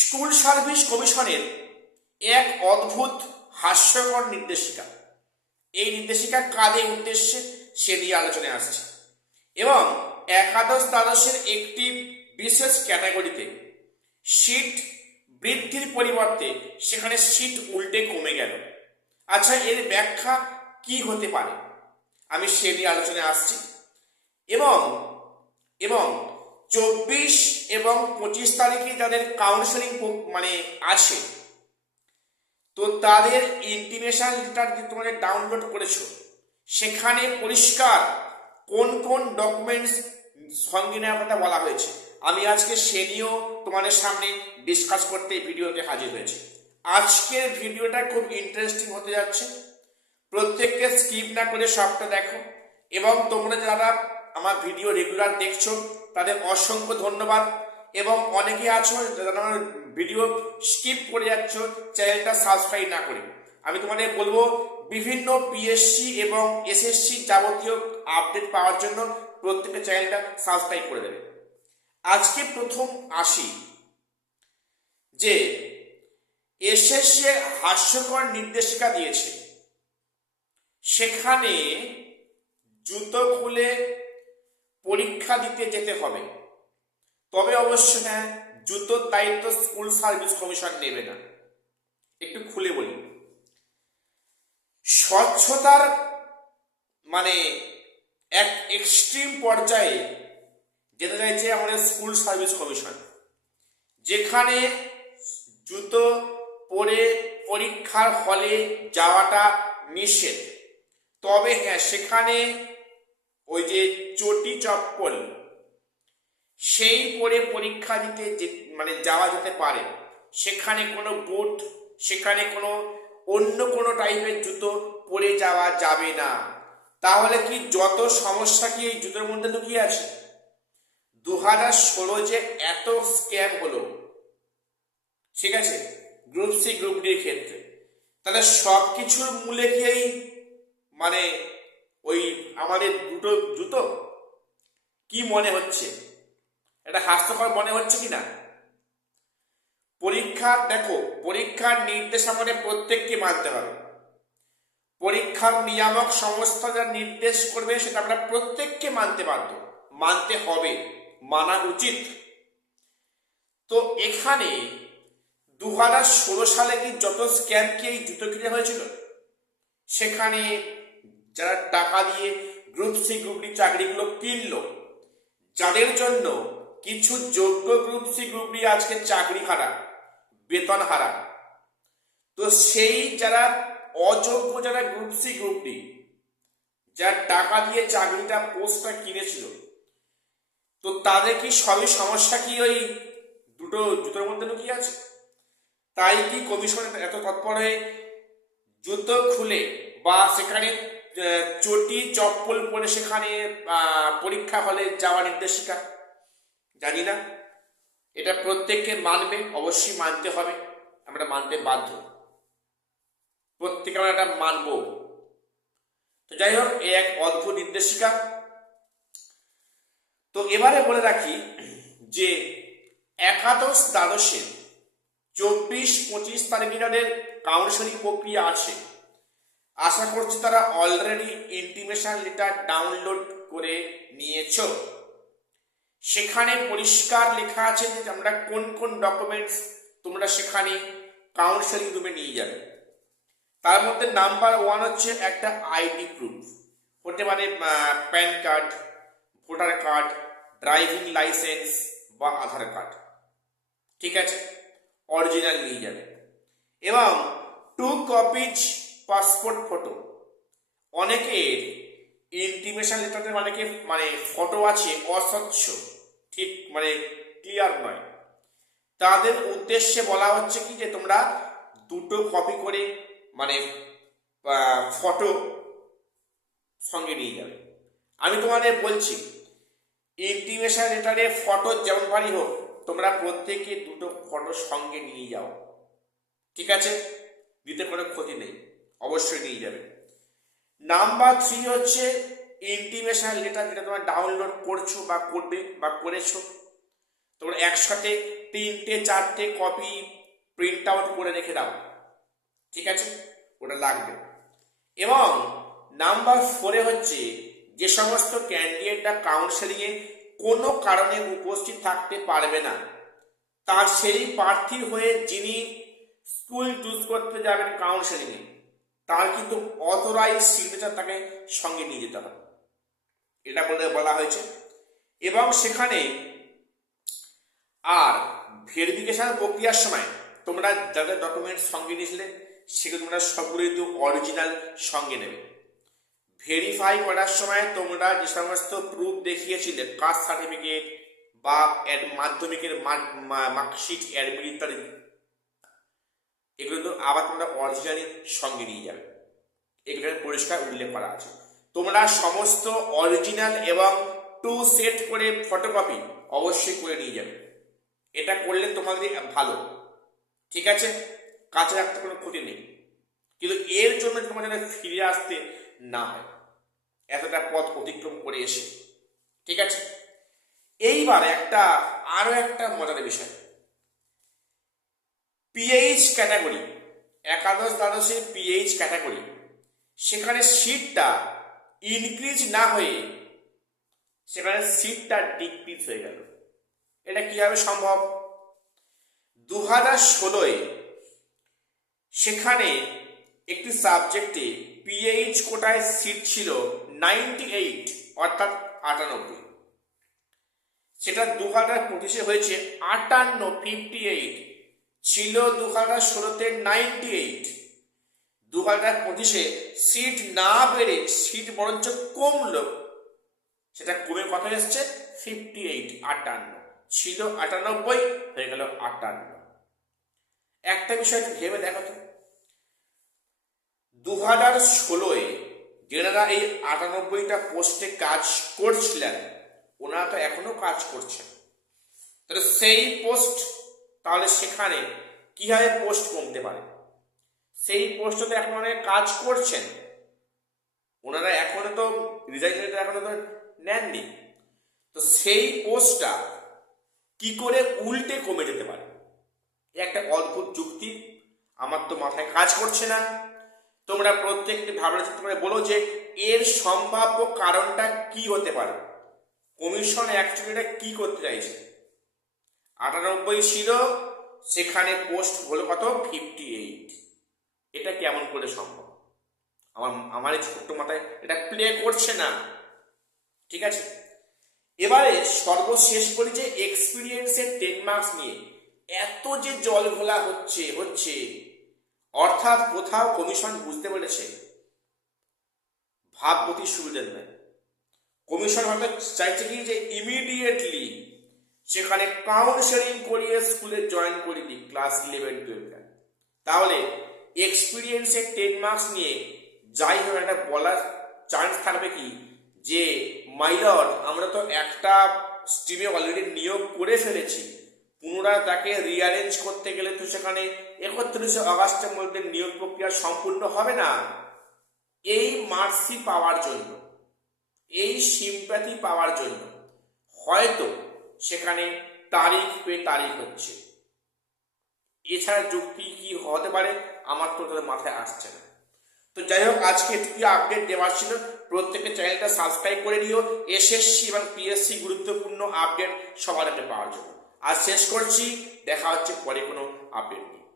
School service কমিশনের এক অদ্ভুত হাস্যকর নির্দেশিকা। এই নির্দেশিকা কাদের উদ্দেশ্যে সে নিয়ে আলোচনায় আসছে এবং একাদশ দ্বাদশের একটি বিশেষ ক্যাটাগরিতে সিট বৃদ্ধির পরিবর্তে সেখানে সিট উল্টে কমে গেল। আচ্ছা, এর ব্যাখ্যা কি হতে পারে, আমি সে নিয়ে আলোচনায় আসছি। এবং এবং 24 এবং 25 তারিখে যাদের কাউন্সেলিং আছে, তো তাদের ইন্টিমেশন লেটার যে তোমরা ডাউনলোড করেছো, সেখানে পরিষ্কার কোন কোন ডকুমেন্টস সঙ্গে নেওয়ার কথা বলা হয়েছে। আমি আজকে সে নিয়েও তোমাদের সামনে ডিসকাস করতে ভিডিওতে হাজির হয়েছি। আজকের ভিডিওটা খুব ইন্টারেস্টিং হতে যাচ্ছে, প্রত্যেককে স্কিপ না করে সবটা দেখো। এবং তোমরা যারা আমার ভিডিও রেগুলার দেখছো তাদের অসংখ্য ধন্যবাদ। এবং অনেকে আছো যারা আমার ভিডিও স্কিপ করে যাচ্ছ চ্যানেলটা সাবস্ক্রাইব না করে। আমি তোমাদের বলবো, বিভিন্ন পিএসসি এবং এসএসসি যাবতীয় আপডেট পাওয়ার জন্য প্রত্যেকটা চ্যানেলটা সাবস্ক্রাইব করে দেবে। আজকে প্রথম আসি যে এসএসসি হাস্যকর নির্দেশিকা দিয়েছে, সেখানে জুতো খুলে পরীক্ষা দিতে যেতে হবে। তবে অবশ্য হ্যাঁ, জুতোর দায়িত্ব স্কুল সার্ভিস কমিশন নেবে না। একটু খুলে বলি, স্বচ্ছতার এক এক্সট্রিম পর্যায়ে যেতে চাইছে আমাদের স্কুল সার্ভিস কমিশন, যেখানে জুতো পরে পরীক্ষার হলে যাওয়াটা নিষেধ। তবে হ্যাঁ, সেখানে ওই যে চটি চপ্পল সেই পরে পরীক্ষা দিতে যাওয়া যেতে পারে। সেখানে কোনো বুট, সেখানে কোনো অন্য কোনো টাইপের জুতো পরে যাওয়া যাবে না। তাহলে কি যত সমস্যা কি এই জুতোর মধ্যে লুকিয়ে আছে? 2016 যে এত স্ক্যাম হলো, ঠিক আছে, গ্রুপ সি গ্রুপ ডির ক্ষেত্রে, তাহলে সব কিছুর মূলে কি এই ওই আমাদের দুটো জুতো? কি মনে হচ্ছে? এটা হাস্যকর মনে হচ্ছে কি না? পরীক্ষার নির্দেশ আমাদের প্রত্যেককে মানতে হবে। পরীক্ষার নিয়ামক সংস্থা যা নির্দেশ করবে সেটা আমরা প্রত্যেককে মানতে হবে, মানা উচিত। তো এখানে 2016 সালে কি যত স্ক্যাম কি এই জুতো কিনে হয়েছিল, সেখানে যারা টাকা দিয়ে গ্রুপ সি গ্রুপ ডি চাকরিগুলো কিনলো, যাদের জন্য কিছু যোগ্য গ্রুপ সি গ্রুপ ডি আজকে চাকরি হারা, বেতন হারা, তো সেই যারা অযোগ্য যারা গ্রুপ সি গ্রুপ ডি যারা টাকা দিয়ে চাকরিটা পোস্টটা কিনেছিল, তো তাদের কি সবই সমস্যা কি ওই দুটো জুতোর মধ্যে লুকিয়ে আছে? তাই কি কমিশন এত তৎপর হয়ে জুতো খুলে বা সেখানে চটি চপ্পল পরে সেখানে পরীক্ষা হলে যাওয়া নির্দেশিকা? জানি না, এটা প্রত্যেককে মানবে, অবশ্যই মানতে হবে, আমরা মানতে বাধ্য, প্রত্যেকে আমরা এটা মানবো। তো যাই হোক, এই এক অদ্ভুত নির্দেশিকা। তো এবারে বলে রাখি যে একাদশ দ্বাদশের 24-25 তারিখে যাদের কাউন্সেলিং প্রক্রিয়া আছে, আশা করছি তারা অলরেডি ইন্টিমেশন লেটার ডাউনলোড করে নিয়েছ। সেখানে পরিষ্কার লেখা আছে যে আমরা কোন কোন ডকুমেন্টস তোমরা সেখানে কাউন্সেলিং রুমে নিয়ে যাবে। তার মধ্যে নাম্বার 1 হচ্ছে একটা আইডি প্রুফ, হতে পারে pan card, voter card, driving licence বা আধার কার্ড, ঠিক আছে, অরিজিনাল নিয়ে যাবে। এবং 2 কপিজ পাসপোর্ট ফটো। অনেকের ইন্টিমেশন লেটারের ফটো আছে অস্বচ্ছ, ঠিক ক্লিয়ার নয়। তাদের উদ্দেশ্যে বলা হচ্ছে কি যে তোমরা 2 কপি করে ফটো সঙ্গে নিয়ে যাবে। আমি তোমাদের বলছি, ইন্টিমেশন লেটারে ফটো যেমন ভারী হোক, তোমরা প্রত্যেকে 2 ফটো সঙ্গে নিয়ে যাও, ঠিক আছে, দিতে কোনো ক্ষতি নেই, অবশ্যই নিয়ে যাবে। নাম্বার 3 হচ্ছে ইন্টিমেশন লেটার, যেটা তোমরা ডাউনলোড করছো বা করবে বা করেছো, তোমরা একসাথে 3-4টে কপি প্রিন্ট আউট করে রেখে দাও, ঠিক আছে, ওটা লাগবে। এবং নাম্বার 4 হচ্ছে যে সমস্ত ক্যান্ডিডেটরা কাউন্সেলিংয়ে কোনো কারণে উপস্থিত থাকতে পারবে না, তার সেই প্রার্থীর হয়ে যিনি স্কুল চুজ করতে যাবেন কাউন্সেলিংয়ে, তার কিন্তু অথরাইজ সিগনেচার তাকে সঙ্গে নিয়ে যেতে হবে, এটা বলা হয়েছে। এবং সেখানে আর ভেরিফিকেশন প্রক্রিয়ার সময় তোমরা যাদের ডকুমেন্টস সঙ্গে নিয়েছিলে সেগুলো তোমরা সবগুলো কিন্তু অরিজিনাল সঙ্গে নেবে। ভেরিফাই করার সময় তোমরা যে সমস্ত প্রুফ দেখিয়েছিলে, কাস্ট সার্টিফিকেট বা মাধ্যমিকের মার্কশিট, অ্যাডমিট ইত্যাদি, এগুলো কিন্তু আবার তোমরা অরিজিনালি সঙ্গে নিয়ে যাবে, এগুলো পরিষ্কার উল্লেখ করা আছে। তোমরা সমস্ত অরিজিনাল এবং 2 সেট করে ফটোকপি অবশ্যই করে নিয়ে যাবে, এটা করলে তোমাদের ভালো, ঠিক আছে, কাছে রাখতে কোনো ক্ষতি নেই। কিন্তু এর জন্য তোমাদের ফিরে আসতে না হয় এতটা পথ অতিক্রম করে এসে, ঠিক আছে। এইবার আরো একটা মজার বিষয়, পিএইচ ক্যাটাগরি, একাদশ দ্বাদশে পিএইচ ক্যাটাগরি, সেখানে সিটটা ইনক্রিজ না হয়ে সেখানে সিটটা ডিক্রিজ হয়ে গেল। এটা কিভাবে সম্ভব? 2016-এ সেখানে একটি সাবজেক্টে পিএইচ কোটায় সিট ছিল 98, অর্থাৎ 98, সেটা 2025-এ হয়েছে 58, 58 ছিল 2016-তে 98, 2025-এ সিট না বেড়ে সিট বরঞ্চ কমলো, সেটা কমে কত এসছে 58, 58 ছিল 98 হয়ে গেল 58। একটা বিষয় ভেবে দেখো তো, 2016-এ যারা এই 98টা পোস্টে কাজ করছিলেন ওনারা তো এখনো কাজ করছেন, তাহলে সেই পোস্ট, তাহলে সেখানে কিভাবে পোস্ট কমতে পারে? সেই পোস্টে তো এখন অনেক কাজ করছেন, ওনারা এখনো তো রিজাইন এখনো তো নেননি, তো সেই পোস্টটা কি করে উল্টে কমে যেতে পারে? একটা অদ্ভুত যুক্তি আমার তো মাথায় কাজ করছে না। তোমরা প্রত্যেকটি ভাবনা চিন্তা করে বলো যে এর সম্ভাব্য কারণটা কি হতে পারে, কমিশন অ্যাকচুয়ালি এটা কি করতে চাইছে? 98 ছিল, সেখানে পোস্ট হলো কত 58, এটা কেমন করে সম্ভব? আমার এই ছোট্ট মাথায় এটা প্লে করছে না, ঠিক আছে। এবারে সর্বশেষ করি যে এক্সপিরিয়েন্সের 10 মার্কস নিয়ে এত যে জল ঘোলা হচ্ছে, অর্থাৎ কোথাও কমিশন বুঝতে পেরেছে ভাবগতি সুবিধার নেই, কমিশন হয়তো চাইছে কি যে ইমিডিয়েটলি সেখানে কাউন্সেলিং করিয়ে স্কুলে জয়েন করে দিই ক্লাস 11-12, তাহলে এক্সপিরিয়েন্সের 10 মার্কস নিয়ে যাই হোক একটা বলার চান্স থাকবে কি যে মাইলর আমরা তো একটা স্ট্রিমে অলরেডি নিয়োগ করে ফেলেছি, পুনরায় তাকে রিঅ্যারেঞ্জ করতে গেলে তো সেখানে 31শে অগাস্টের মধ্যে নিয়োগ প্রক্রিয়া সম্পূর্ণ হবে না। এই মার্কসি পাওয়ার জন্য, এই সিম্প্যাথি পাওয়ার জন্য হয়তো সেখানে তারিখ পে তারিখ হচ্ছে, এছাড়া যুক্তি কি হতে পারে আমার তো তাদের মাথায় আসছে না। তো যাই হোক, আজকে এটুকু আপডেট দেওয়ার ছিল, প্রত্যেকের চ্যানেলটা সাবস্ক্রাইব করে দিও এসএসসি এবং পিএসসি গুরুত্বপূর্ণ আপডেট সবার আগে পাওয়ার জন্য। আর শেষ করছি, দেখা হচ্ছে পরে কোনো আপডেট নিয়ে।